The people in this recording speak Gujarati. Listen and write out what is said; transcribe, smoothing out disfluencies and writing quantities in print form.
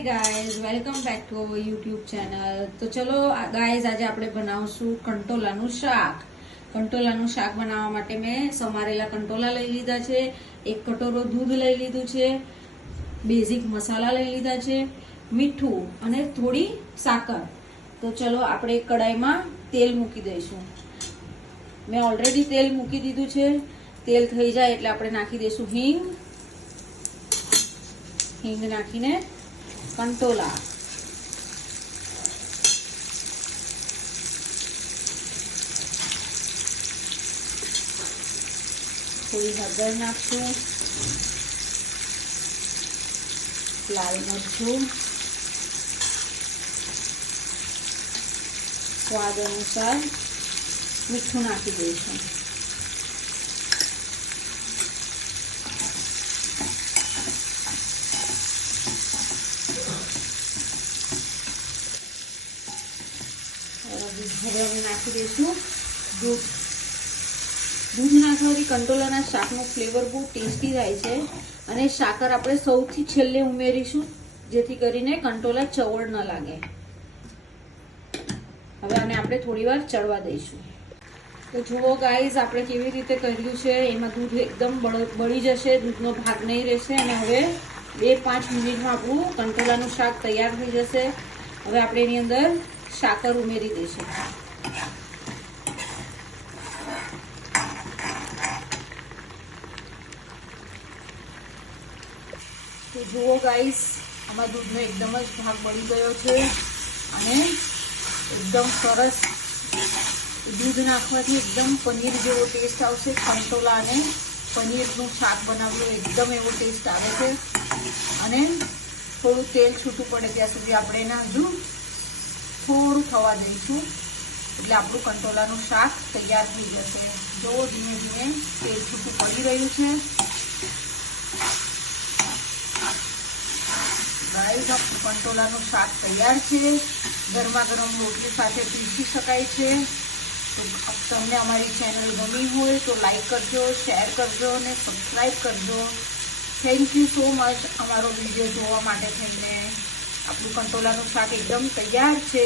Hi guys, welcome back to our YouTube channel. તો ચલો ગાઈઝ, આજે આપણે બનાવશું કંટોલાનું શાક. કંટોલાનું શાક બનાવવા માટે મેં સમારેલા કંટોલા લઈ લીધા છે, 1 કટોરો દૂધ લઈ લીધું છે, બેઝિક મસાલા લઈ લીધા છે, મીઠું અને થોડી સાકર. તો ચલો આપણે કડાઈમાં તેલ મૂકી દઈશું. મેં ઓલરેડી તેલ મૂકી દીધું છે. તેલ થઈ જાય એટલે આપણે નાખી દઈશું હિંગ નાખીને કંટોલા, થોડી હળદર નાખશું, લાલ મરચું, સ્વાદ અનુસાર મીઠું નાખી દઈશું. હવે અમે નાખી દઈશું દૂધ. દૂધ નાખવાથી કંટોલાના શાકનો ફ્લેવર બહુ ટેસ્ટી થાય છે. અને સાકર આપણે સૌથી છેલ્લે ઉમેરીશું, જેથી કરીને કંટોલા ચવડ ન લાગે. હવે આને આપણે થોડી વાર ચડવા દઈશું. તો જુઓ ગાઈઝ, આપણે કેવી રીતે કર્યું છે. એમાં દૂધ એકદમ બળી જશે, દૂધનો ભાગ નહીં રહેશે. અને હવે 2-5 મિનિટમાં આપણું કંટોલાનું શાક તૈયાર થઈ જશે. હવે આપણે એની અંદર સાકર ઉમેરી દઈશું. તો જુઓ ગાઈસ, આમાં દૂધનો એકદમ જ ભાગ બળી ગયો છે. અને એકદમ સરસ દૂધ નાખવાથી એકદમ પનીર જેવો ટેસ્ટ આવશે. કંટોલા અને પનીરનું શાક બનાવ્યું એકદમ એવો ટેસ્ટ આવે છે. અને થોડું તેલ છૂટું પડે ત્યાં સુધી આપણે એને હજુ થોડું થવા દઈશું, એટલે આપણું કંટોલાનું શાક તૈયાર થઈ જશે. જો ધીમે ધીમે તેલ છૂટું પડી રહ્યું છે. ગાઈસ, આપણું કંટોલાનું શાક તૈયાર છે. ગરમા ગરમ રોટલી સાથે પીરસી શકાય છે. તો તમને અમારી ચેનલ ગમી હોય તો લાઈક કરજો, શેર કરજો અને સબસ્ક્રાઈબ કરજો. થેન્ક યુ સો મચ અમારો વિડીયો જોવા માટે થઈને. આપણું કંટોલાનું શાક એકદમ તૈયાર છે.